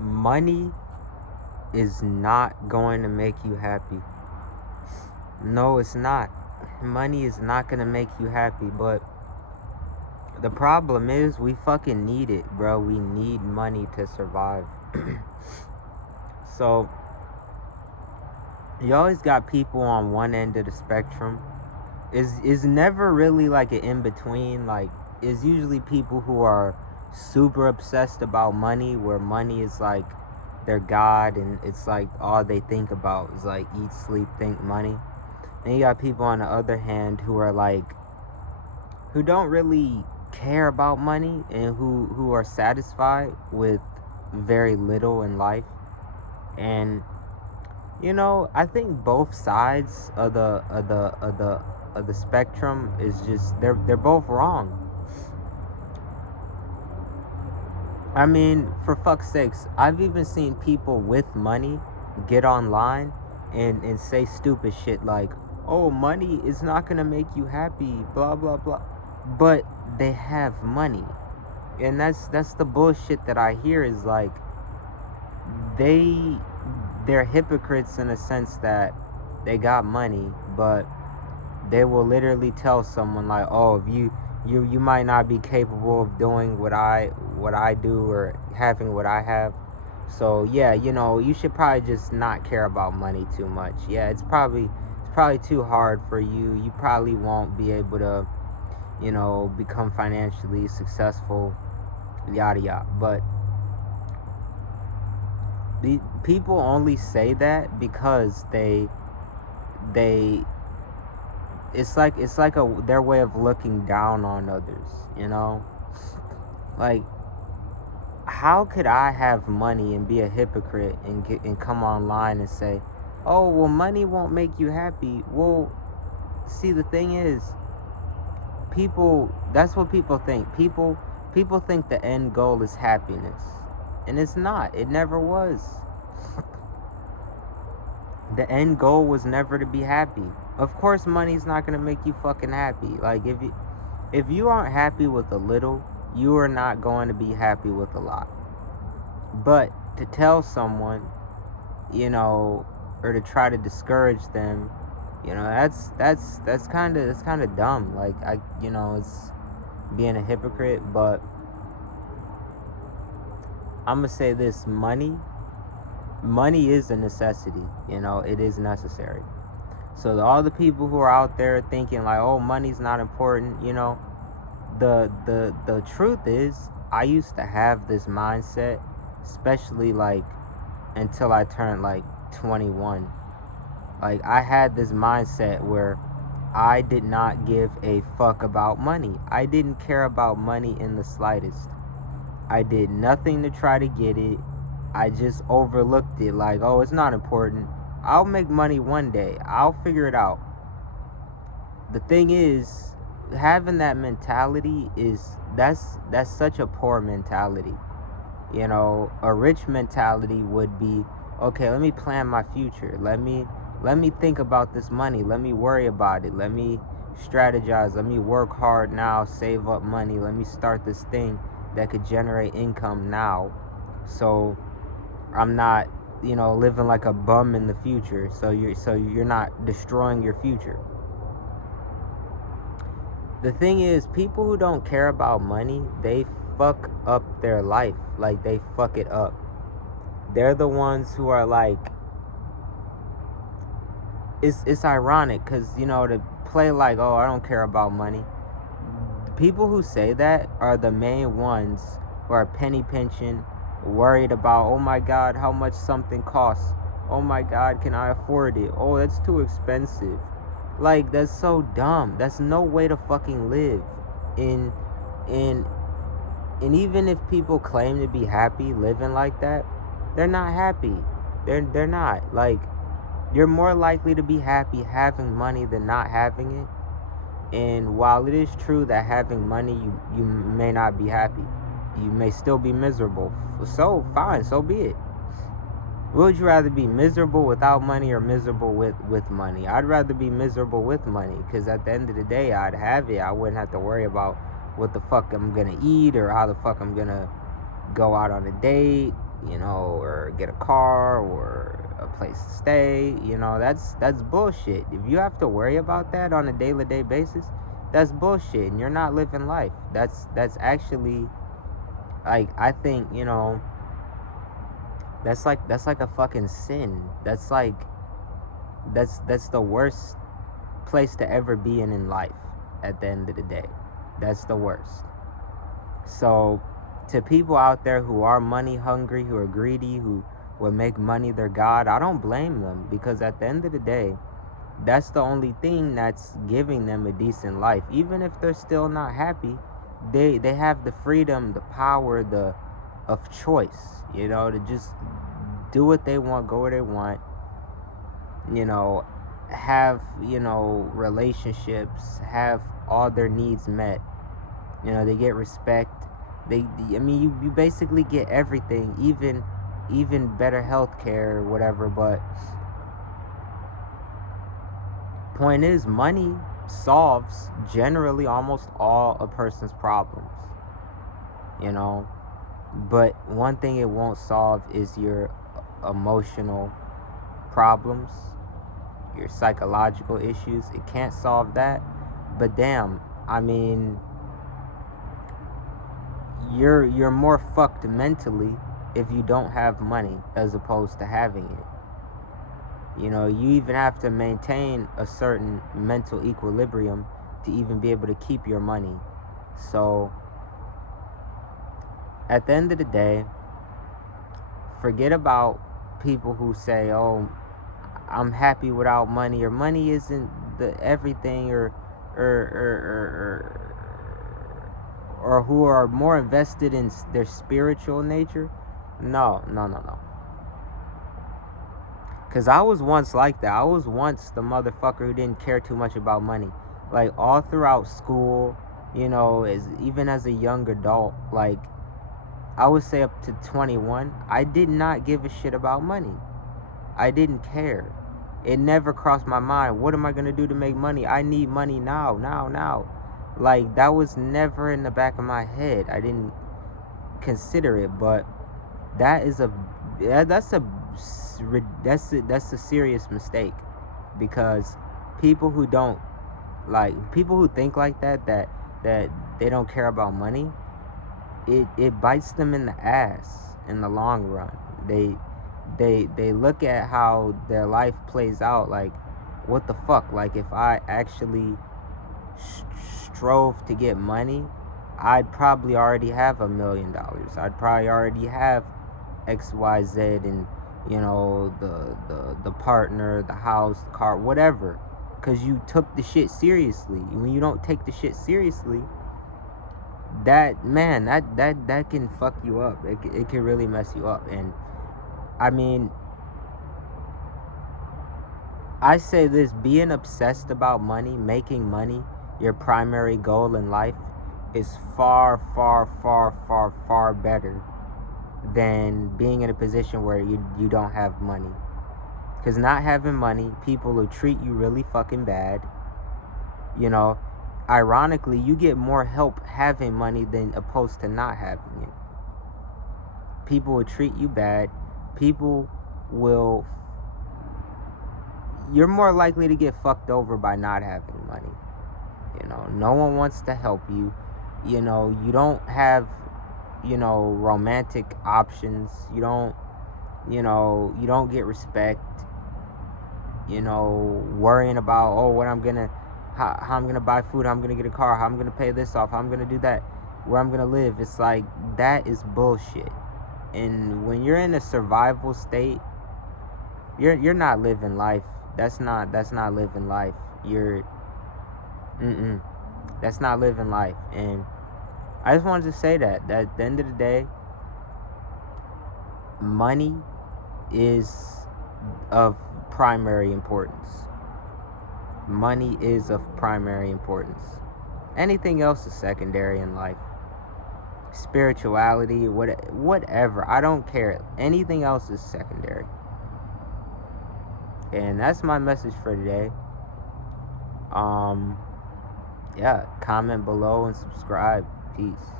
Money is not going to make you happy. No, it's not. Money is not going to make you happy, but the problem is we fucking need it, bro. We need money to survive. So, you always got people on one end of the spectrum. Is never really like an in between. Like, is usually people who are super obsessed about money, where money is like their god, and it's like all they think about is like eat, sleep, think money. And you got people on the other hand who are like, who don't really care about money, and who are satisfied with very little in life. And I think both sides of the spectrum is just, they're both wrong. I mean, for fuck's sakes, I've even seen people with money get online and say stupid shit like, "Oh, money is not gonna make you happy," blah blah blah. But they have money, and that's the bullshit that I hear. Is like, they they're hypocrites in a sense that they got money, but they will literally tell someone like, "Oh, if you might not be capable of doing what I do, or having what I have. So yeah, you should probably just not care about money too much. Yeah, it's probably too hard for you. You probably won't be able to, become financially successful, yada yada." But the people only say that because they it's like their way of looking down on others. Like, how could I have money and be a hypocrite and come online and say, "Oh, well, money won't make you happy"? Well, see, the thing is, that's what people think. People think the end goal is happiness, and it's not. It never was. The end goal was never to be happy. Of course, money's not gonna make you fucking happy. Like, if you aren't happy with a little, you are not going to be happy with a lot. But to tell someone, or to try to discourage them, that's kind of dumb. Like, it's being a hypocrite. But I'm gonna say this: money is a necessity. It is necessary. So all the people who are out there thinking like, "Oh, money's not important," the truth is, I used to have this mindset, especially like until I turned like 21. Like, I had this mindset where I did not give a fuck about money. I didn't care about money in the slightest. I did nothing to try to get it. I just overlooked it like, "Oh, it's not important. I'll make money one day. I'll figure it out." The thing is, having that mentality that's such a poor mentality. A rich mentality would be, "Okay, let me plan my future. Let me think about this money. Let me worry about it. Let me strategize. Let me work hard now, save up money. Let me start this thing that could generate income now, so I'm not, living like a bum in the future. So you're not destroying your future." The thing is, people who don't care about money, they fuck up their life. Like, they fuck it up. They're the ones who are like, it's ironic because, to play like, "Oh, I don't care about money." The people who say that are the main ones who are penny pinching, worried about, "Oh my god, how much something costs. Oh my god, can I afford it? Oh, that's too expensive." Like, that's so dumb. That's no way to fucking live. In in And even if people claim to be happy living like that, they're not happy. They're not. Like, you're more likely to be happy having money than not having it. And while it is true that having money, you may not be happy, you may still be miserable. So fine, so be it. Would you rather be miserable without money or miserable with money? I'd rather be miserable with money, because at the end of the day, I'd have it. I wouldn't have to worry about what the fuck I'm gonna eat, or how the fuck I'm gonna go out on a date. or get a car or a place to stay. That's bullshit. If you have to worry about that on a day-to-day basis, that's bullshit, and you're not living life. That's actually, like, I think, that's like a fucking sin. That's the worst place to ever be in life. At the end of the day, that's the worst. So, to people out there who are money hungry, who are greedy, who will make money their god, I don't blame them, because at the end of the day, that's the only thing that's giving them a decent life. Even if they're still not happy, they have the freedom, the power, of choice, to just do what they want, go where they want, you know, have, relationships, have all their needs met. They get respect. I mean, you basically get everything, even better health care or whatever. But point is, money solves generally almost all a person's problems. But one thing it won't solve is your emotional problems, your psychological issues. It can't solve that. But damn, I mean, you're more fucked mentally if you don't have money as opposed to having it. You even have to maintain a certain mental equilibrium to even be able to keep your money. So at the end of the day, forget about people who say, "Oh, I'm happy without money," or "Money isn't the everything," or who are more invested in their spiritual nature. No. Because I was once like that. I was once the motherfucker who didn't care too much about money. Like, all throughout school, even as a young adult, like, I would say up to 21, I did not give a shit about money. I didn't care. It never crossed my mind, what am I going to do to make money? I need money now. Like, that was never in the back of my head. I didn't consider it. But that's a serious mistake, because people who think like that they don't care about money, it bites them in the ass in the long run. They look at how their life plays out, like, what the fuck? Like, if I actually strove to get money, I'd probably already have $1 million. I'd probably already have XYZ, and the partner, the house, the car, whatever, because you took the shit seriously. When you don't take the shit seriously, that can fuck you up. It can really mess you up. And I mean, I say this: being obsessed about money, making money your primary goal in life, is far, far, far, far, far better than being in a position where you don't have money. Because not having money, people will treat you really fucking bad. Ironically, you get more help having money than opposed to not having it. People will treat you bad. You're more likely to get fucked over by not having money. No one wants to help you. You don't have, romantic options. You don't get respect. Worrying about, oh, how I'm gonna buy food, how I'm gonna get a car, how I'm gonna pay this off, how I'm gonna do that, where I'm gonna live. It's like, that is bullshit. And when you're in a survival state, you're not living life. That's not living life. That's not living life. And I just wanted to say that at the end of the day, money is of primary importance. Money is of primary importance. Anything else is secondary in life. Spirituality, whatever. I don't care. Anything else is secondary. And that's my message for today. Yeah, comment below and subscribe. Peace.